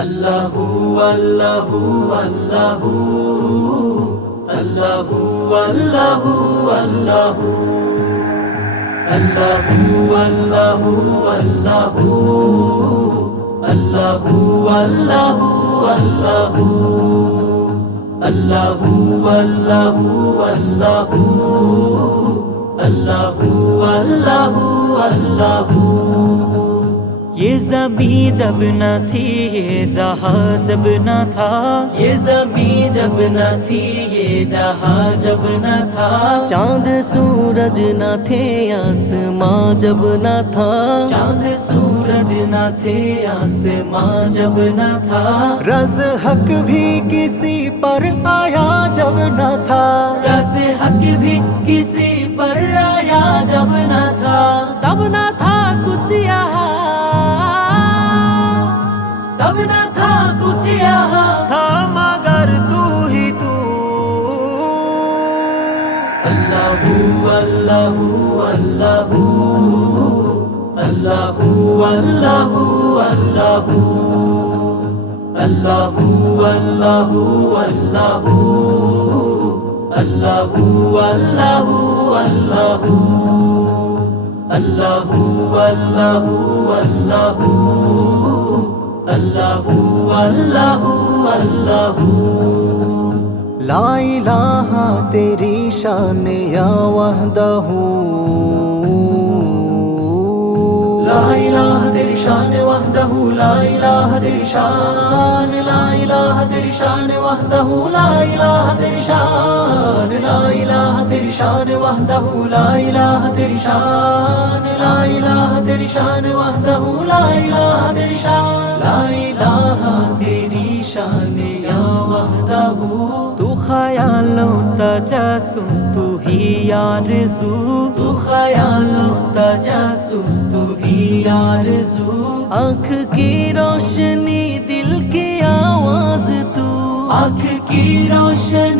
الله والله والله الله والله والله الله والله والله الله والله والله الله والله والله الله والله والله یہ زمین جب نہ تھی یہ جہاں جب نہ تھا۔ یہ زمین جب نہ تھی یہ جہاں جب نہ تھا۔ چاند سورج نہ تھے آسماں جب نہ تھا۔ چاند سورج نہ تھے آسماں جب نہ تھا۔ رز حق بھی کسی پر آیا جب نہ تھا۔ رز حق بھی کسی پر آیا جب نہ تھا۔ تب نہ না থা কুচিয়া থা মাগার তু হি তু। আল্লাহু আল্লাহু আল্লাহু। আল্লাহু আল্লাহু আল্লাহু। আল্লাহু আল্লাহু আল্লাহু। আল্লাহু আল্লাহু আল্লাহু। আল্লাহু আল্লাহু আল্লাহু। اللہ اللہ لا الہ تیری شان یا وحدہ. لا الہ تیری شان وحدہ لا الہ تیری شان لا الہ تیری شان وحدہ لا الہ تیری شان لا الہ تیری شان وحدہ لا الہ تیری شان لا الہ تیری شان وحدہ لا الہ تیری شان لا الہ تیری شان یا وحدہ. تو خیالوں تجاسس تو ہی آرزو. تو خیالوں تجاسس تو ہی آرزو. آنکھ کی روشنی دل کی آواز تو. آنکھ کی روشنی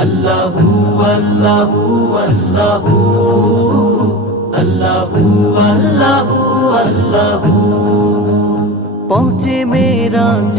আল্লাহু আল্লাহু আল্লাহু আল্লাহু আল্লাহু আল্লাহু পৌঁছে মেরাজ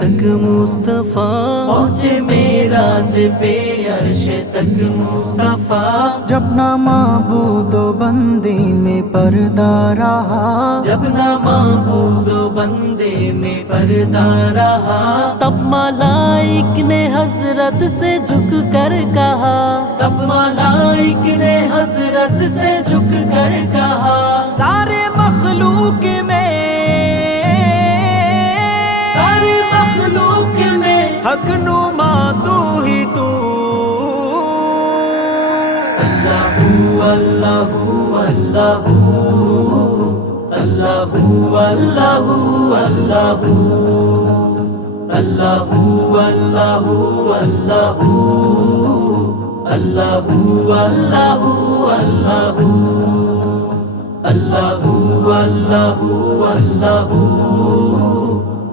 تک مصطفیٰ۔ پہنچے میراج پہ عرش تک مصطفیٰ۔ جب نہ معبود و بندے میں پردہ رہا۔ جب نہ معبود و بندے میں پردہ رہا۔ تب ملائک نے حضرت سے جھک کر کہا۔ تب ملائک نے حضرت سے جھک کر کہا۔ میں حق نما تو ہی تو اللہ اللہ اللہ اللہ اللہ اللہ اللہ اللہ اللہ اللہ اللہ اللہ اللہ